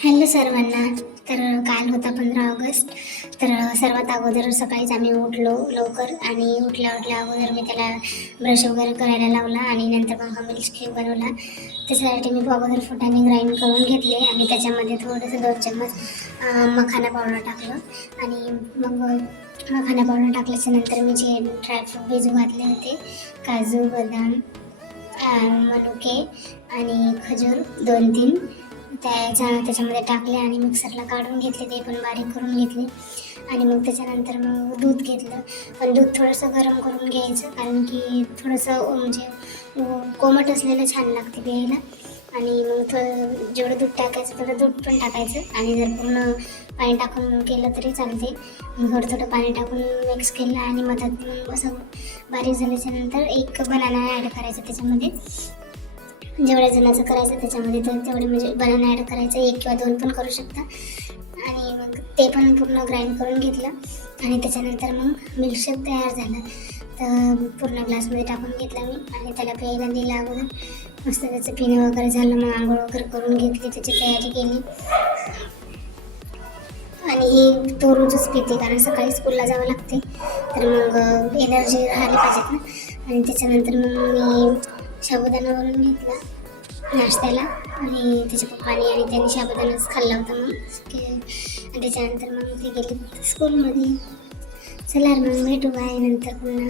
Hello सर्वांना. तर काल होता 15 ऑगस्ट. तर सर्वात अगोदर सकाळीच आम्ही उठलो लवकर आणि उठल्या अगोदर मी त्याला ब्रश वगैरे करायला लावला आणि नंतर मग मिल्कशेक बनवला. त्याच्यासाठी मी अगोदर फुटाणे ग्राइंड करून घेतले आणि त्याच्यामध्ये थोडंसं 2 चम्मच मखाना पावडर टाकलं आणि मग मखाना पावडर टाकल्याच्या नंतर मी जे ड्रायफ्रूट भिजू घातले होते, काजू, बदाम, मनुके आणि खजूर 2-3 त्याच्यामध्ये टाकले आणि मिक्सरला काढून घेतले, ते पण बारीक करून घेतले. आणि मग त्याच्यानंतर मग दूध घेतलं, पण दूध थोडंसं गरम करून घ्यायचं कारण की थोडंसं म्हणजे कोमट असलेलं छान लागते प्यायला. आणि मग थोडं जेवढं दूध टाकायचं तेवढं दूध पण टाकायचं आणि जर पूर्ण पाणी टाकून केलं तरी चालते. मग थोडं पाणी टाकून मिक्स केलं आणि मधात मग असं बारीक झाल्याच्यानंतर एक बनाना ॲड करायचं त्याच्यामध्ये. जेवढ्या जणांचं करायचं त्याच्यामध्ये तर तेवढे म्हणजे बनाना ॲड करायचं, 1 किंवा 2 पण करू शकता. आणि मग ते पण पूर्ण ग्राइंड करून घेतलं आणि त्याच्यानंतर मग मिल्कशेक तयार झालं. तर पूर्ण ग्लासमध्ये टाकून घेतला मी आणि त्याला प्यायला दिलं अगोदर. मस्त त्याचं पिणं वगैरे झालं, मग आंघोळ वगैरे करून घेतली, त्याची तयारी केली. आणि हे तो रोजच पिते कारण सकाळी स्कूलला जावं लागते, तर मग एनर्जी राहिली पाहिजेत ना. आणि त्याच्यानंतर मग मी साबुदाणा बनवून घेतला नाश्त्याला आणि त्याच्या पप्पाने आणि त्यांनी साबुदाणाच खाल्ला होता मग आणि त्याच्यानंतर मग ते गेले स्कूलमध्ये. चला मग भेटू, बाय नंतर पुन्हा.